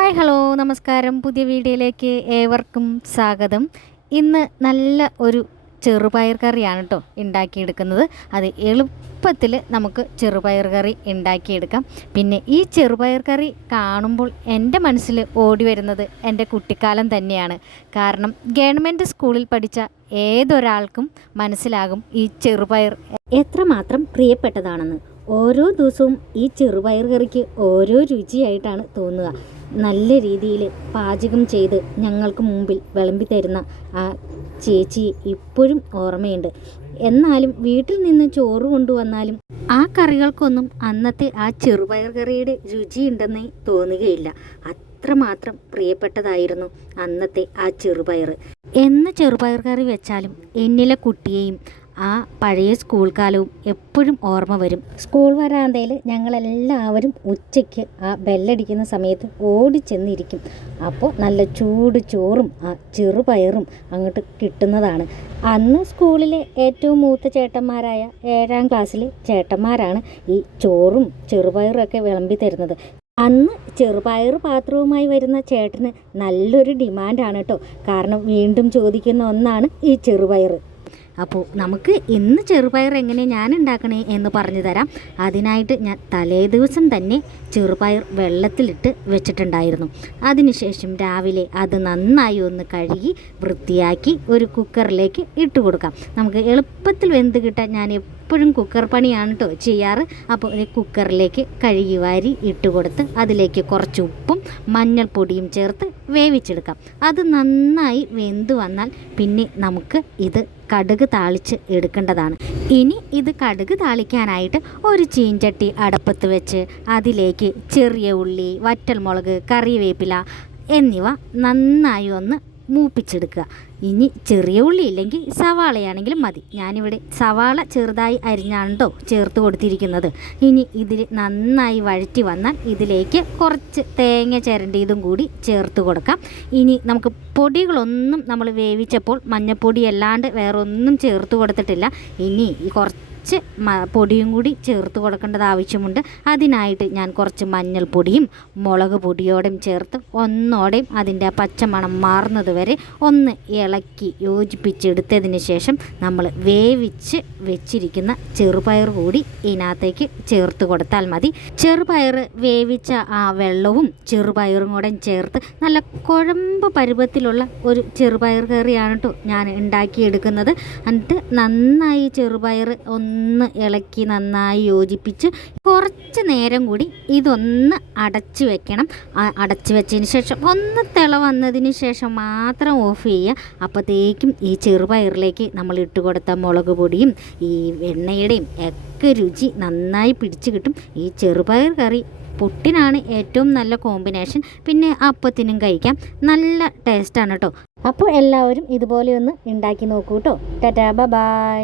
Hi hello നമസ്കാരം. പുതിയ വീഡിയോയിലേക്ക് ഏവർക്കും സ്വാഗതം. ഇന്ന് നല്ല ഒരു ചെറുപയർ കറിയാണ് കേട്ടോ ഉണ്ടാക്കിയെടുക്കുന്നത്. അത് എളുപ്പത്തിൽ നമുക്ക് ചെറുപയർ കറി ഉണ്ടാക്കിയെടുക്കാം. പിന്നെ ഈ ചെറുപയർ കറി കാണുമ്പോൾ എൻ്റെ മനസ്സിൽ ഓടി വരുന്നത് എൻ്റെ കുട്ടിക്കാലം തന്നെയാണ്. കാരണം ഗവൺമെൻറ് സ്കൂളിൽ പഠിച്ച ഏതൊരാൾക്കും മനസ്സിലാകും ഈ ചെറുപയർ എത്രമാത്രം പ്രിയപ്പെട്ടതാണെന്ന്. ഓരോ ദിവസവും ഈ ചെറുപയർ കറിക്ക് ഓരോ രുചിയായിട്ടാണ് തോന്നുക. നല്ല രീതിയിൽ പാചകം ചെയ്ത് ഞങ്ങൾക്ക് മുമ്പിൽ വിളമ്പി തരുന്ന ആ ചേച്ചി ഇപ്പോഴും ഓർമ്മയുണ്ട്. എന്നാലും വീട്ടിൽ നിന്ന് ചോറ് കൊണ്ടുവന്നാലും ആ കറികൾക്കൊന്നും അന്നത്തെ ആ ചെറുപയർ കറിയുടെ രുചിയുണ്ടെന്നേ തോന്നുകയില്ല. അത്രമാത്രം പ്രിയപ്പെട്ടതായിരുന്നു അന്നത്തെ ആ ചെറുപയർ. എന്ന് ചെറുപയർ കറി വെച്ചാലും എന്നിലെ കുട്ടിയെയും ആ പഴയ സ്കൂൾ കാലവും എപ്പോഴും ഓർമ്മ വരും. സ്കൂൾ വരാന്തയിൽ ഞങ്ങളെല്ലാവരും ഉച്ചയ്ക്ക് ആ ബെല്ലടിക്കുന്ന സമയത്ത് ഓടിച്ചെന്നിരിക്കും. അപ്പോൾ നല്ല ചൂട് ചോറും ആ ചെറുപയറും അങ്ങോട്ട് കിട്ടുന്നതാണ്. അന്ന് സ്കൂളിലെ ഏറ്റവും മൂത്ത ചേട്ടന്മാരായ 7ാം ക്ലാസ്സിലെ ചേട്ടന്മാരാണ് ഈ ചോറും ചെറുപയറും ഒക്കെ വിളമ്പി തരുന്നത്. അന്ന് ചെറുപയർ പാത്രവുമായി വരുന്ന ചേട്ടന് നല്ലൊരു ഡിമാൻഡാണ് കേട്ടോ. കാരണം വീണ്ടും ചോദിക്കുന്ന ഒന്നാണ് ഈ ചെറുപയർ. അപ്പോൾ നമുക്ക് ഇന്ന് ചെറുപയർ എങ്ങനെ ഞാൻ ഉണ്ടാക്കണേ എന്ന് പറഞ്ഞു തരാം. അതിനായിട്ട് ഞാൻ തലേ ദിവസം തന്നെ ചെറുപയർ വെള്ളത്തിലിട്ട് വെച്ചിട്ടുണ്ടായിരുന്നു. അതിനുശേഷം രാവിലെ അത് നന്നായി ഒന്ന് കഴുകി വൃത്തിയാക്കി ഒരു കുക്കറിലേക്ക് ഇട്ട് കൊടുക്കാം. നമുക്ക് എളുപ്പത്തിൽ വെന്ത് കിട്ടാൻ ഞാൻ എപ്പോഴും കുക്കർ പണിയാണ് കേട്ടോ ചെയ്യാറ്. അപ്പോൾ ഒരു കുക്കറിലേക്ക് കഴുകി വാരി ഇട്ട് കൊടുത്ത് അതിലേക്ക് കുറച്ച് ഉപ്പും മഞ്ഞൾപ്പൊടിയും ചേർത്ത് വേവിച്ചെടുക്കാം. അത് നന്നായി വെന്ത് വന്നാൽ പിന്നെ നമുക്ക് ഇത് കടുക് താളിച്ച് എടുക്കേണ്ടതാണ്. ഇനി ഇത് കടുക് താളിക്കാനായിട്ട് ഒരു ചീഞ്ചട്ടി അടുപ്പത്ത് വെച്ച് അതിലേക്ക് ചെറിയ ഉള്ളി, വറ്റൽമുളക്, കറിവേപ്പില എന്നിവ നന്നായി ഒന്ന് മൂപ്പിച്ചെടുക്കുക. ഇനി ചെറിയ ഉള്ളി ഇല്ലെങ്കിൽ സവാളയാണെങ്കിലും മതി. ഞാനിവിടെ സവാള ചെറുതായി അരിഞ്ഞാണ്ടോ ചേർത്ത് കൊടുത്തിരിക്കുന്നത്. ഇനി ഇതിൽ നന്നായി വഴറ്റി വന്നാൽ ഇതിലേക്ക് കുറച്ച് തേങ്ങ ചിരണ്ടിയതും കൂടി ചേർത്ത് കൊടുക്കാം. ഇനി നമുക്ക് പൊടികളൊന്നും നമ്മൾ വേവിച്ചപ്പോൾ മഞ്ഞൾപ്പൊടി അല്ലാണ്ട് വേറെ ഒന്നും ചേർത്ത് കൊടുത്തിട്ടില്ല. ഇനി കുറച്ച് പൊടിയും കൂടി ചേർത്ത് കൊടുക്കേണ്ടത് ആവശ്യമുണ്ട്. അതിനായിട്ട് ഞാൻ കുറച്ച് മഞ്ഞൾപ്പൊടിയും മുളക് പൊടിയോടെയും ചേർത്ത് ഒന്നോടെയും അതിൻ്റെ പച്ചമണം മാറുന്നത് വരെ ഒന്ന് ഇളക്കി യോജിപ്പിച്ചെടുത്തതിന് ശേഷം നമ്മൾ വേവിച്ച് വെച്ചിരിക്കുന്ന ചെറുപയർ കൂടി ഇതിനകത്തേക്ക് ചേർത്ത് കൊടുത്താൽ മതി. ചെറുപയർ വേവിച്ച ആ വെള്ളവും ചെറുപയറും കൂടെ ചേർത്ത് നല്ല കുഴമ്പ് പരുവത്തിലുള്ള ഒരു ചെറുപയർ കറിയാണ് കേട്ടോ ഞാൻ ഉണ്ടാക്കിയെടുക്കുന്നത്. എന്നിട്ട് നന്നായി ചെറുപയർ ഒന്ന് ഇളക്കി നന്നായി യോജിപ്പിച്ച് കുറച്ച് നേരം കൂടി ഇതൊന്ന് അടച്ചു വെക്കണം. അടച്ചു വെച്ചതിന് ശേഷം ഒന്ന് തിള വന്നതിന് ശേഷം മാത്രം ഓഫ് ചെയ്യുക. അപ്പോഴത്തേക്കും ഈ ചെറുപയറിലേക്ക് നമ്മൾ ഇട്ട് കൊടുത്ത മുളക് പൊടിയും ഈ എണ്ണയുടെയും ഒക്കെ രുചി നന്നായി പിടിച്ച് കിട്ടും. ഈ ചെറുപയർ കറി പുട്ടിനാണ് ഏറ്റവും നല്ല കോമ്പിനേഷൻ. പിന്നെ അപ്പത്തിനും കഴിക്കാം. നല്ല ടേസ്റ്റാണ് കേട്ടോ. അപ്പോൾ എല്ലാവരും ഇതുപോലെ ഒന്ന് ഉണ്ടാക്കി നോക്കൂ കേട്ടോ. Tata bye.